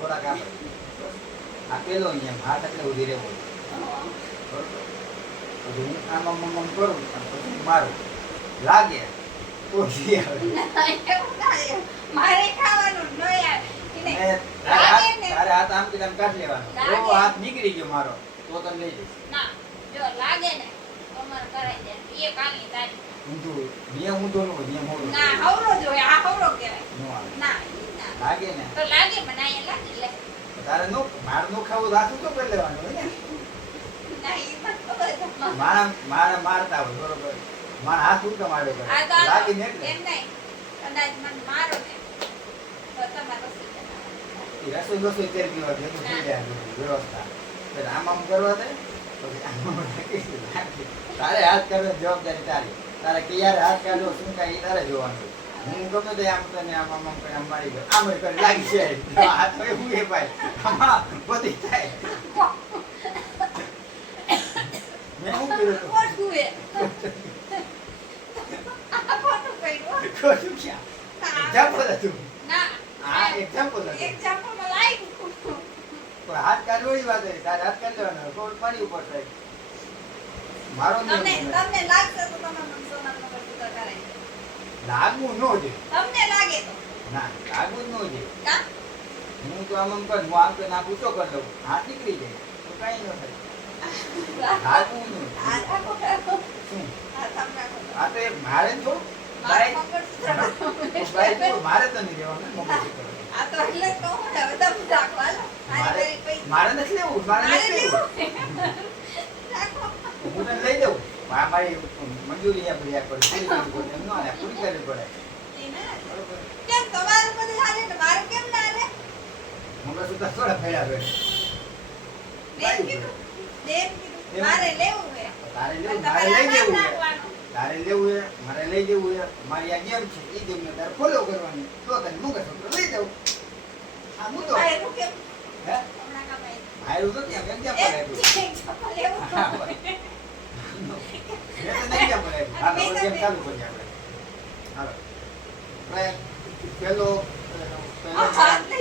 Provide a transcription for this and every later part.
થોડાક આપણે આ પેલો નિયમ હાથ એટલે ઉધી રહેવો પછી હું આમ આમ આમ કરું અને પછી મારું લાગે તો જી આવે મારે ખાવાનું ન યાર ને તારે હાથ આમ કે આમ કાઢી લેવાનો જો હાથ નીકળી ગયો મારો તો તને લઈ જઈશ ના જો લાગે ને કમર કરાઈ દે એ કાલી તારી ઊંધું નિયમ ઊંધો નો નિયમ હોવો ના હવરો જોઈએ આ હવરો કહેવાય નો આવે ના લાગે ને તો લાગે મને અહીંયા લાગે લે તારે નો માર નો ખાવું રાતું તો કરી લેવાનું હોય ને ના ઈ મત ખબર છે મારા મારતા હોય બરોબર મારા હાથ ઉલટા માર્યો કરે આ તો લાગી ને એટલે એમ નહીં કદાચ મને મારો ને તો તમારો રસોઈ કરી દેવા ભેગું થઈ જાય બધું વ્યવસ્થા પછી આમ કરવા દે પછી આમ રાખી તારે હાથ કરવાની જવાબદારી તારી તારે ક્યારે હાથ કાઢો શું કાંઈ એ તારે જોવાનું હું ગમે તે આમ તને આમ આમ કરીને આમ મારી ગયો આમ કરી લાગી છે હાથ હોય હું એ ભાઈ આમાં બધી થાય મેં શું કર્યું હતું? ખોટું એ આ ખોટું કર્યું ખોટું ક્યાં? એક્ઝામ્પલ હતું ના હા એક્ઝામ્પલ હતું એક્ઝામ્પલ માં લાગ્યું પણ હાથ કાઢવાની વાત હતી તારે હાથ કાઢ લેવાનો કોણ મારી ઉપર થાય મારો નિયમ તમને છે. તમને લાગશે તો તમે મને સોનાનો કટકો કરાવી દો. લાગવું ન જોઈએ તમને લાગે તો ના લાગવું જ ન જોઈએ કા હું તો આમ કર હું આમ કરીને ઊંચો કરી લઉં હાથ નીકળી જાય તો કઈ ન થાય લાગવું ન આ રાખો રાખો શું આ તમને રાખો આ તો એક મારે જ થોડું મારે બાઈક બાઈક મારે તો નહીં દેવાનું મંગળસૂત્ર આ તો એટલે જ કહું ને હવે તમે રાખો હાલો મારે મારી પૈસા મારે નથી લેવું મારે મારે નથી લેવું રાખો હું તને લઈ દઉં આ મારી મંજૂરી આપણી આ પર પૂરી કરવી પડે એમ ન હાલે, પૂરી કરવી પડે એને બરોબર કેમ તમારું બધું હાલે ને મારું કેમ ના હાલે મંગળસૂત્ર થોડા ફેર્યા કરે દેવ કીધું મારે લેવું છે તારે લેવું તમારે મારે લઈ દેવું છે. નાખવાનું. તારે લેવું છે મારે લઈ દેવું છે મારી આ ગેમ છે એ ગેમને તારે ફોલો કરવાની તો તને મંગળસૂત્ર લઈ દઉં આ હું તો મારે શું કેમ હે હમણાં કમાઈ મારું તો ત્યાં કેમ કેમ એક આપ્યું ચપ્પલ લેવું હા, ભાઈ. મેં તો નહીં કેમ આપ્યું હાલો હવે ગેમ ચાલુ કરીએ આપણે હાલો આપણે પેલો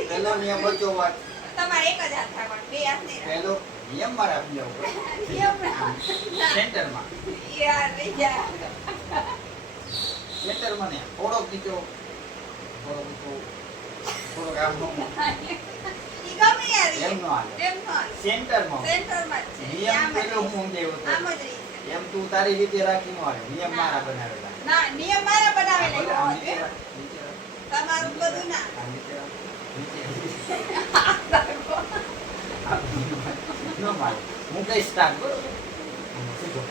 પેલો નિયમ બચો વાત તમારે એક જ હાથ રાખવાનો બે હાથ નહીં પેલો નિયમ મારે આપી જવો રાખવાનો. સેન્ટરમાં યાર યાર સેન્ટરમાં ને થોડોક નીચો થોડોક આમ નો ઈ ગમે યાર એમ નો હાલે એમ નો હાલે. સેન્ટરમાં સેન્ટરમાં જ છે નિયમ આમ જ પેલો રહી. હું સમજાવ્યો હતો આમ જ રહી છે. એમ તું તારી રીતે રાખી નો હાલે નિયમ મારા બનાવેલા ના નિયમ મારા ભલે બનાવેલા આમ હોય નીચે છે. રાખ, નીચે રાખ, તમારું બધું ના આમ નીચે રાખ, નીચે રાખો. આમ ન મારે હું કઈ સ્ટાર્ટ બરોબર સીધો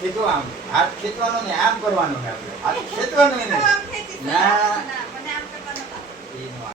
સીધો આમ હાથ ખેંચવાનો ને આમ કરવાનો છે આપણે હાથ ખેંચવાનો હું નહીં આમ ખેંચીશ. ના. ના, મને આમ કરવાનું ના. એ નો